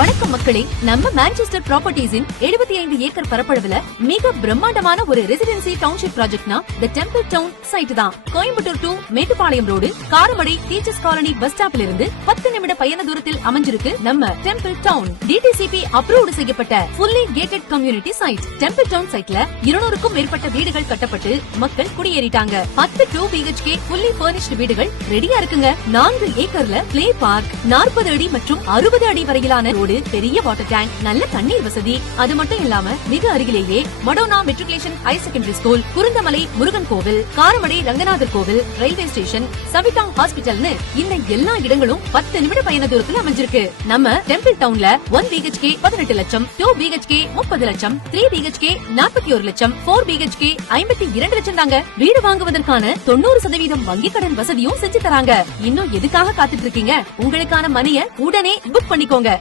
வணக்கம் மக்களே நம்ம மான்செஸ்டர் ப்ராப்பர்ட்டிஸின் 75 ஐந்து ஏக்கர் பரப்பளவுல மிக பிரம்மாண்டமான ஒரு ரெசிடென்சி டவுன்ஷிப் ப்ராஜெக்ட்னா த டெம்பிள் டவுன் சைட் தான். Coimbatore to Mettupalayam road Karamadai teachers colony bus ஸ்டாப்ல இருந்து பத்து நிமிட பயண தூரத்தில் அமைஞ்சிருக்கு நம்ம டெம்பிள் டவுன் டிடிசிபி அப்ரூவ்டு செய்யப்பட்ட fully gated community site temple town சைட்ல இருநூறுக்கும் மேற்பட்ட வீடுகள் கட்டப்பட்டு மக்கள் குடியேறிட்டாங்க. பத்து டூ பிஹெச்கே ஃபுல்லி பர்னிஷ்டு வீடுகள் ரெடியா இருக்குங்க. நான்கு ஏக்கர்ல பிளே பார்க் நாற்பது அடி மற்றும் அறுபது அடி வரையிலான ரோடு பெரிய வாட்டர் டேங்க் நல்ல தண்ணீர் வசதி. அது மட்டும் இல்லாம மிக அருகிலேயே Madonna matriculation higher secondary school Kurunthamalai Murugan கோவில் காரமடை ரங்கநாதர் கோவில் ரயில்வே ஸ்டேஷன் சவிதாங் ஹாஸ்பிட்டல்னு இந்த எல்லா இடங்களும் பத்து நிமிட பயண தூரத்துல அமைஞ்சிருக்கு. நம்ம டெம்பிள் டவுன்ல ஒன் பிஹெச்கே பதினெட்டு லட்சம் டூ பிஹெச்கே முப்பது லட்சம் த்ரீ பிஹெச்கே நாற்பத்தி ஒரு லட்சம் போர் பிஹெச்கே ஐம்பத்தி இரண்டு லட்சம் தாங்க. வீடு வாங்குவதற்கான தொண்ணூறு சதவீதம் வங்கி கடன் வசதியும் செஞ்சு தராங்க. இன்னும் எதுக்காக காத்துட்டு இருக்கீங்க? உங்களுக்கான மணிய உடனே புக் பண்ணிக்கோங்க.